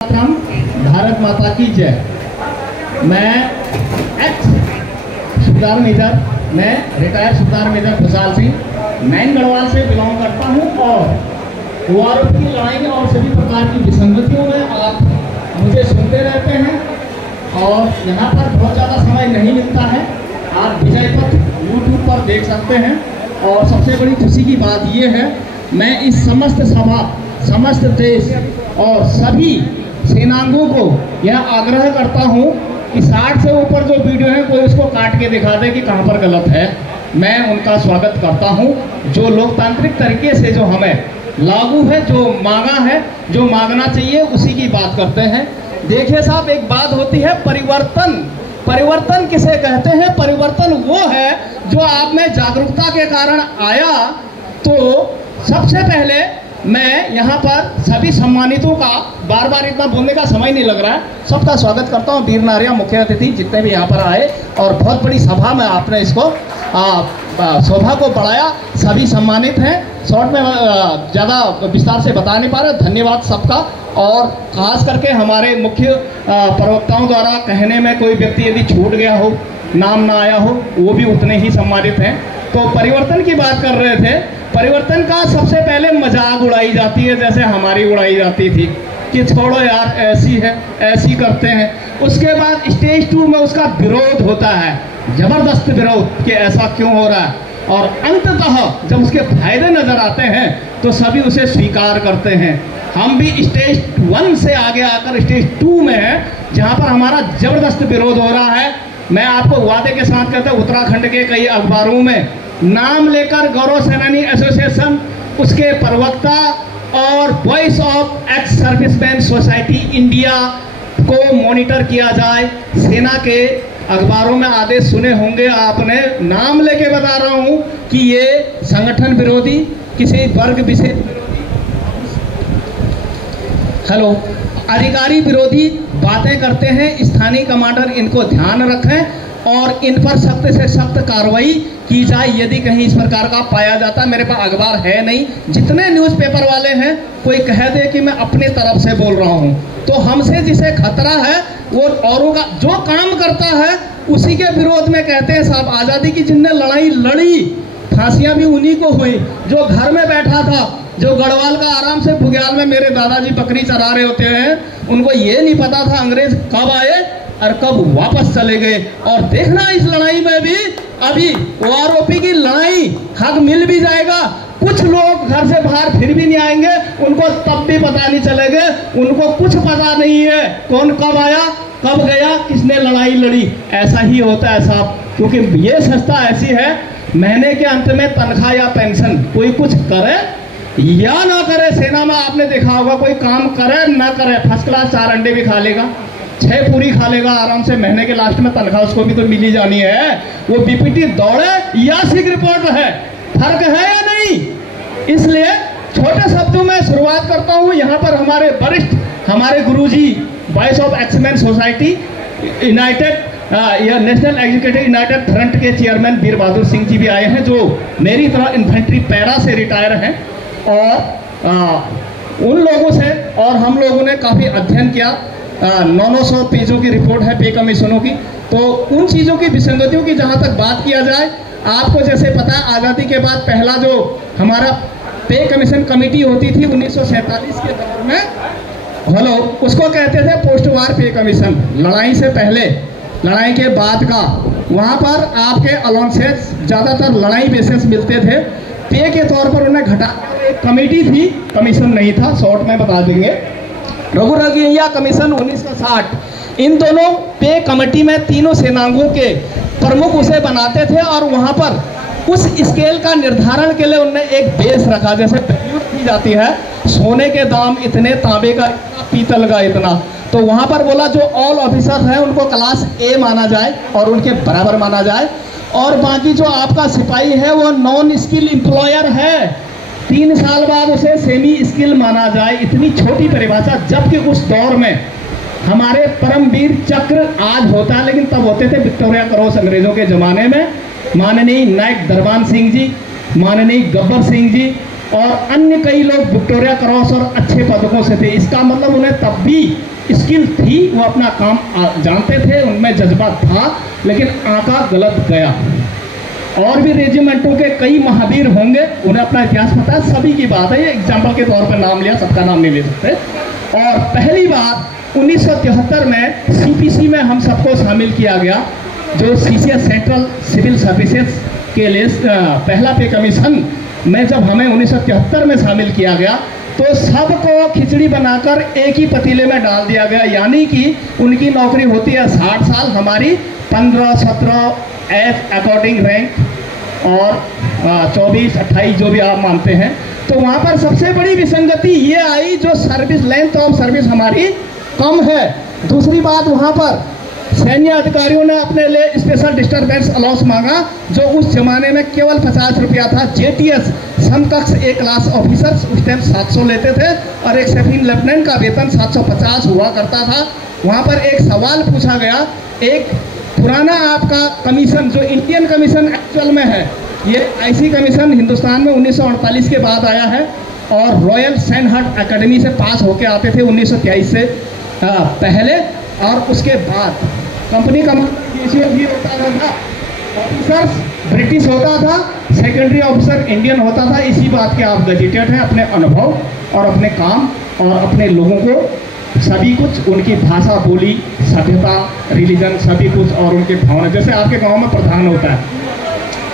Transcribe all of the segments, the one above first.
राम, भारत माता की जय। मैं एक्स सूबेदार मेजर, मैं रिटायर्ड सूबेदार मेजर खुशहाल सिंह मैन गढ़वाल से बिलोंग करता हूं और OROP की लड़ाई और सभी प्रकार की विसंगतियों में आप मुझे सुनते रहते हैं और यहाँ पर बहुत ज़्यादा समय नहीं मिलता है। आप विजय पथ YouTube पर देख सकते हैं और सबसे बड़ी खुशी की बात ये है, मैं इस समस्त सभा, समस्त देश और सभी सेनांगों को यह आग्रह करता हूं कि 60 से ऊपर जो वीडियो है कोई उसको काट के दिखा दे कि कहां पर गलत है। मैं उनका स्वागत करता हूं। जो लोकतांत्रिक तरीके से जो हमें लागू है, जो मांगा है, जो मांगना चाहिए, उसी की बात करते हैं। देखिए साहब, एक बात होती है परिवर्तन। परिवर्तन किसे कहते हैं? परिवर्तन वो है जो आप में जागरूकता के कारण आया। तो सबसे पहले मैं यहाँ पर सभी सम्मानितों का, बार बार इतना बोलने का समय नहीं लग रहा है, सबका स्वागत करता हूँ। वीर नारियां, मुख्य अतिथि जितने भी यहाँ पर आए और बहुत बड़ी सभा में आपने इसको शोभा को बढ़ाया, सभी सम्मानित हैं। शॉर्ट में ज़्यादा विस्तार से बता नहीं पा रहे, धन्यवाद सबका। और खास करके हमारे मुख्य प्रवक्ताओं द्वारा कहने में कोई व्यक्ति यदि छूट गया हो, नाम ना आया हो, वो भी उतने ही सम्मानित हैं। तो परिवर्तन की बात कर रहे थे। परिवर्तन का सबसे पहले मजाक उड़ाई जाती है, जैसे हमारी उड़ाई जाती थी कि छोड़ो यार, ऐसी है, ऐसी करते हैं। उसके बाद स्टेज 2 में उसका विरोध होता है, जबरदस्त विरोध कि ऐसा क्यों हो रहा है। और अंततः जब उसके फायदे नजर आते हैं तो सभी उसे स्वीकार करते हैं। हम भी स्टेज 1 से आगे आकर स्टेज 2 में है, जहां पर हमारा जबरदस्त विरोध हो रहा है। मैं आपको वादे के साथ कहता हूं, उत्तराखंड के कई अखबारों में नाम लेकर गौरव सेनानी एसोसिएशन, उसके प्रवक्ता और voice of ex serviceman society India को मॉनिटर किया जाए। सेना के अखबारों में आदेश सुने होंगे आपने। नाम लेके बता रहा हूं कि ये संगठन विरोधी, किसी वर्ग विशेष विरोधी, अधिकारी विरोधी बातें करते हैं। स्थानीय कमांडर इनको ध्यान रखें और इन पर सख्त से सख्त कार्रवाई की जाए यदि कहीं इस प्रकार का पाया जाता। मेरे पास अखबार है नहीं, जितने न्यूज़पेपर वाले हैं कोई कह दे कि मैं अपने तरफ से बोल रहा हूं, तो हमसे जिसे खतरा है वो औरों का जो काम करता है उसी के विरोध में कहते हैं। साहब, आज़ादी की जिनने लड़ाई लड़ी, फांसियां भी उन्हीं को हुई। जो घर में बैठा था, जो गढ़वाल का आराम से बुग्याल में मेरे दादाजी बकरी चरा रहे होते हैं, उनको ये नहीं पता था अंग्रेज कब आए और कब वापस चले गए। और देखना इस लड़ाई में भी अभी OROP की लड़ाई हक मिल भी जाएगा। कुछ लोग घर से बाहर फिर भी नहीं आएंगे, उनको तब भी पता नहीं चलेगा, उनको कुछ पता नहीं है कौन कब आया, कब गया, किसने लड़ाई लड़ी। ऐसा ही होता है साहब, क्योंकि ये संस्था ऐसी है, महीने के अंत में तनख्वाह या पेंशन कोई कुछ करे या ना करे। सेना में आपने देखा होगा, कोई काम करे ना करे, फर्स्ट क्लास 4 अंडे भी खा लेगा, 6 पूरी खा लेगा आराम से, महीने के लास्ट में तनख्वाह उसको भी तो मिली जानी है। वो BPT दौड़े या सिक रिपोर्ट है, फर्क है या नहीं? इसलिए छोटे शब्दों में शुरुआत करता हूँ। यहाँ पर हमारे वरिष्ठ, हमारे गुरुजी voice of exman society united या नेशनल एग्जीक्यूटिव यूनाइटेड फ्रंट के चेयरमैन वीर बहादुर सिंह जी भी आए हैं, जो मेरी तरह इन्फेंट्री पैरा से रिटायर हैं। और उन लोगों से और हम लोगों ने काफ़ी अध्ययन किया। 900 पेजों की रिपोर्ट है पे कमीशनों की। तो उन चीज़ों की विसंगतियों की जहाँ तक बात किया जाए, आपको जैसे पता है, आज़ादी के बाद पहला जो हमारा पे कमीशन कमेटी होती थी 1947 के दौर में, उसको कहते थे पोस्ट वार पे कमीशन। लड़ाई से पहले, लड़ाई के बाद का, वहाँ पर आपके अलाउंसेस ज़्यादातर लड़ाई बेसिस मिलते थे। पे के तौर पर उन्हें घटा, एक कमेटी थी, कमीशन नहीं था, शॉर्ट में बता देंगे। रघुराघिया कमीशन 1960, इन दोनों पे कमेटी में तीनों सेनांगों के प्रमुख उसे बनाते थे और वहाँ पर उस स्केल का निर्धारण के लिए उन्होंने एक बेस रखा, जैसे वैल्यू की जाती है, सोने के दाम इतने, तांबे का इतना, पीतल का इतना। तो वहाँ पर बोला जो ऑल ऑफिसर हैं उनको क्लास A माना जाए और उनके बराबर माना जाए, और बाकी जो आपका सिपाही है वो नॉन स्किल एम्प्लॉयर है, 3 साल बाद उसे सेमी स्किल माना जाए। इतनी छोटी परिभाषा, जबकि उस दौर में हमारे परमवीर चक्र आज होता है, लेकिन तब होते थे विक्टोरिया क्रॉस अंग्रेजों के ज़माने में। माननीय नायक दरबान सिंह जी, माननीय गब्बर सिंह जी, और अन्य कई लोग विक्टोरिया क्रॉस और अच्छे पदकों से थे। इसका मतलब उन्हें तब भी स्किल थी, वो अपना काम जानते थे, उनमें जज्बा था, लेकिन आंका गलत गया। और भी रेजिमेंटों के कई महावीर होंगे, उन्हें अपना इतिहास पता है, सभी की बात है, ये एग्जाम्पल के तौर पर नाम लिया, सबका नाम नहीं ले सकते। और पहली बार 1973 में सीपीसी में हम सबको शामिल किया गया, जो सीसीएस सेंट्रल सिविल सर्विसेज के लिए पहला पे कमीशन में जब हमें 1973 में शामिल किया गया, तो सबको खिचड़ी बनाकर एक ही पतीले में डाल दिया गया। यानी कि उनकी नौकरी होती है 60 साल, हमारी 15-17 एज अकॉर्डिंग रैंक और 24-28 जो भी आप मानते हैं। तो वहाँ पर सबसे बड़ी विसंगति ये आई, जो सर्विस लेंथ ऑफ सर्विस हमारी कम है। दूसरी बात, वहाँ पर सैन्य अधिकारियों ने अपने लिए स्पेशल डिस्टर्बेंस अलाउंस मांगा, जो उस जमाने में केवल 50 रुपया था। जेटीएस समकक्ष ए क्लास ऑफिसर्स उस टाइम 700 लेते थे और एक सेकंड लेफ्टिनेंट का वेतन 750 हुआ करता था। वहाँ पर एक सवाल पूछा गया, एक पुराना आपका कमीशन जो इंडियन कमीशन एक्चुअल में है, ये आईसी कमीशन हिंदुस्तान में 1948 के बाद आया है और रॉयल सैनहर्ट एकेडमी से पास होके आते थे 1923 से पहले, और उसके बाद कंपनी का भी होता था, ऑफिसर्स ब्रिटिश होता था, सेकेंडरी ऑफिसर इंडियन होता था। इसी बात के आप गजेटेड हैं, अपने अनुभव और अपने काम और अपने लोगों को सभी कुछ, उनकी भाषा, बोली, सभ्यता, रिलीजन, सभी कुछ, और उनके भावना, जैसे आपके गांव में प्रधान होता है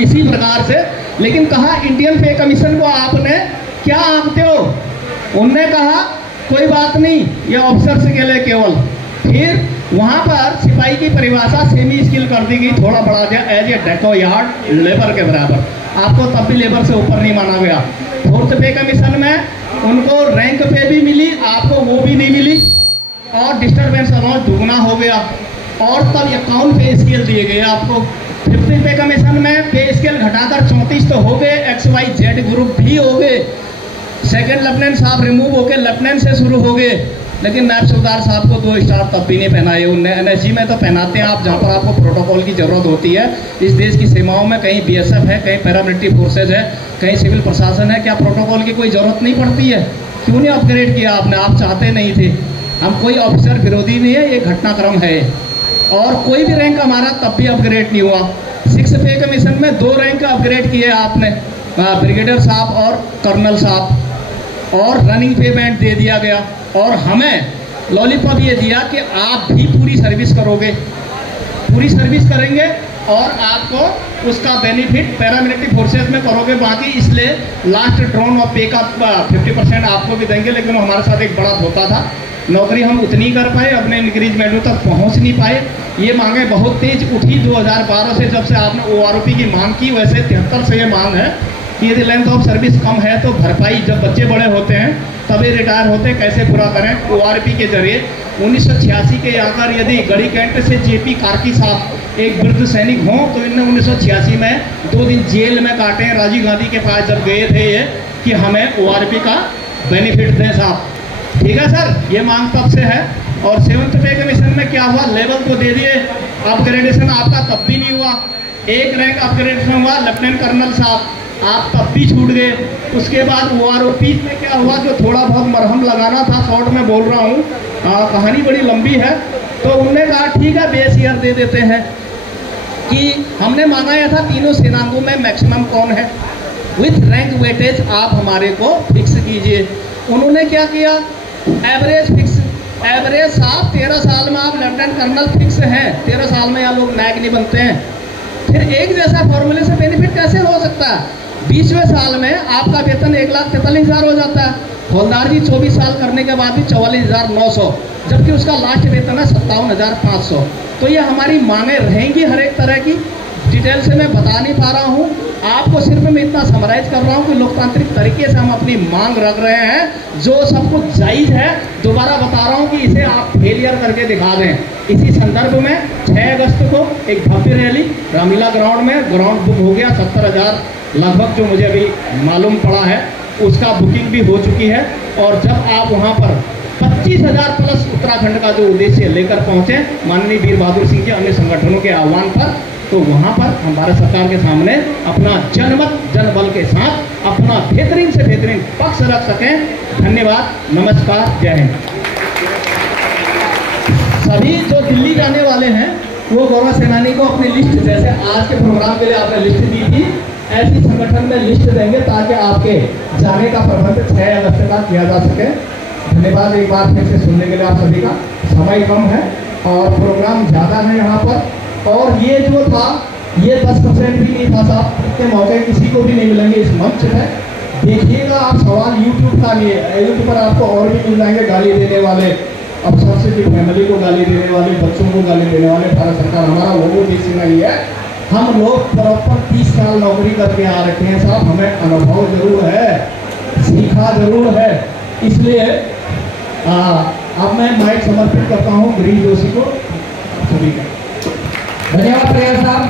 इसी प्रकार से। लेकिन कहा इंडियन पे कमीशन को आपने क्या आंकते हो? उनने कहा कोई बात नहीं, ये ऑफिसर्स के लिए केवल। फिर वहाँ पर सिपाही की परिभाषा सेमी स्किल कर दी गई, थोड़ा बढ़ा दिया, एज ए डेको यार्ड, लेबर के बराबर। आपको तब भी लेबर से ऊपर नहीं माना गया। फोर्थ पे कमीशन में उनको रैंक पे भी मिली, आपको वो भी नहीं मिली, और डिस्टर्बेंस अलाउंस दुगना हो गया, और तब अकाउंट पे स्केल दिए गए आपको। फिफ्थ पे कमीशन में पे स्केल घटाकर 34 तो हो गए, XYZ ग्रुप भी हो गए। सेकेंड लेफ्टिनेंट साहब रिमूव होकर लेफ्टिनेंट से शुरू हो गए, लेकिन नायब सूबेदार साहब को 2 स्टार तब भी नहीं पहनाए। उनने एनएसजी में तो पहनाते हैं आप, जहाँ पर आपको प्रोटोकॉल की जरूरत होती है। इस देश की सीमाओं में कहीं बीएसएफ है, कहीं पैरामिलिट्री फोर्सेज है, कहीं सिविल प्रशासन है, क्या प्रोटोकॉल की कोई जरूरत नहीं पड़ती है? क्यों नहीं अपग्रेड किया आपने? आप चाहते नहीं थे। हम कोई ऑफिसर विरोधी नहीं है, ये घटनाक्रम है, और कोई भी रैंक हमारा तब भी अपग्रेड नहीं हुआ। 6 पे कमीशन में 2 रैंक अपग्रेड किए आपने, ब्रिगेडियर साहब और कर्नल साहब, और रनिंग पे बैंड दे दिया गया, और हमें लॉलीपॉप ये दिया कि आप भी पूरी सर्विस करोगे, पूरी सर्विस करेंगे और आपको उसका बेनिफिट पैरामिलिट्री फोर्सेज में करोगे बाकी, इसलिए लास्ट ड्रॉन और पे का 50% आपको भी देंगे। लेकिन हमारे साथ एक बड़ा धोखा था, नौकरी हम उतनी कर पाए, अपने इंक्रीजमेंटों तक पहुंच नहीं पाए। ये मांगे बहुत तेज उठी 2012 से, जब से आपने ORP की मांग की। वैसे 73 से ये मांग है कि यदि लेंथ ऑफ सर्विस कम है तो भरपाई, जब बच्चे बड़े होते हैं तभी रिटायर होते हैं, कैसे पूरा करें? ORP के जरिए 1986 के आकर यदि गढ़ी कैंट से JP कार्की साहब एक वृद्ध सैनिक हों, तो इनने 1986 में 2 दिन जेल में काटे। राजीव गांधी के पास जब गए थे ये कि हमें ORP का बेनिफिट दें साहब। ठीक है सर, ये मांग तब से है। और 7th पे कमीशन में क्या हुआ? लेवल को दे दिए, अपग्रेडेशन आपका तब भी नहीं हुआ। 1 रैंक अपग्रेडेशन हुआ, लेफ्टिनेंट कर्नल साहब आप तब भी छूट गए। उसके बाद ORP में क्या हुआ? जो थोड़ा बहुत मरहम लगाना था, शॉर्ट में बोल रहा हूँ, कहानी बड़ी लंबी है। तो उनने कहा ठीक है बेस ईयर दे देते हैं, कि हमने मांगा यह था तीनों सेनांगों में मैक्सिमम कौन है, विथ रैंक वेटेज आप हमारे को फिक्स कीजिए। उन्होंने क्या किया? Average fix. एवरेज साहब 13 साल में आप लेफ्टिनेंट कर्नल फिक्स हैं, 13 साल में यहाँ लोग नायक नहीं बनते हैं। फिर एक जैसा फॉर्मूले से बेनिफिट कैसे हो सकता है? 20वें साल में आपका वेतन 1,43,000 हो जाता है। हौलदार जी 24 साल करने के बाद भी 44,900, जबकि उसका लास्ट वेतन है 57,500। तो ये हमारी मांगे रहेंगी हर एक तरह की, डिटेल से मैं बता नहीं पा रहा हूँ आपको, सिर्फ मैं इतना समराइज कर रहा हूँ कि लोकतांत्रिक तरीके से हम अपनी मांग रख रहे हैं, जो सब कुछ जायज़ है। दोबारा बता रहा हूँ कि इसे आप फेलियर करके दिखा दें। इसी संदर्भ में 6 अगस्त को एक भव्य रैली रामलीला ग्राउंड में, ग्राउंड बुक हो गया 70,000 लगभग, जो मुझे अभी मालूम पड़ा है, उसका बुकिंग भी हो चुकी है। और जब आप वहाँ पर 25,000 प्लस उत्तराखंड का जो उद्देश्य लेकर पहुँचे, माननीय वीर बहादुर सिंह जी अन्य संगठनों के आह्वान पर, तो वहाँ पर हम भारत सरकार के सामने अपना जनमत जनबल के साथ अपना बेहतरीन से बेहतरीन पक्ष रख सकें। धन्यवाद, नमस्कार, जय हिंद। सभी जो दिल्ली जाने वाले हैं वो गौरव सेनानी को अपनी लिस्ट, जैसे आज के प्रोग्राम के लिए आपने लिस्ट दी थी, ऐसी संगठन में लिस्ट देंगे ताकि आपके जाने का प्रबंध 6 अगस्त तक किया जा सके। धन्यवाद एक बार फिर से सुनने के लिए आप सभी का। समय कम है और प्रोग्राम ज़्यादा है यहाँ पर, और ये जो था ये 10% भी नहीं था साहब। इतने मौके किसी को भी नहीं मिलेंगे इस मंच में। देखिएगा आप, सवाल यूट्यूब का नहीं है, यूट्यूब पर आपको और भी मिल जाएंगे गाली देने वाले, अफसर की फैमिली को गाली देने वाले, बच्चों को गाली देने वाले। भारत सरकार हमारा लोगों की सीमा ही है। हम लोग प्रॉपर 30 साल नौकरी करके आ रखे हैं साहब, हमें अनुभव जरूर है, सीखा जरूर है। इसलिए अब मैं माइक समर्पित करता हूँ गिरीश जोशी को। सभी का धन्यवाद प्रिया साहब।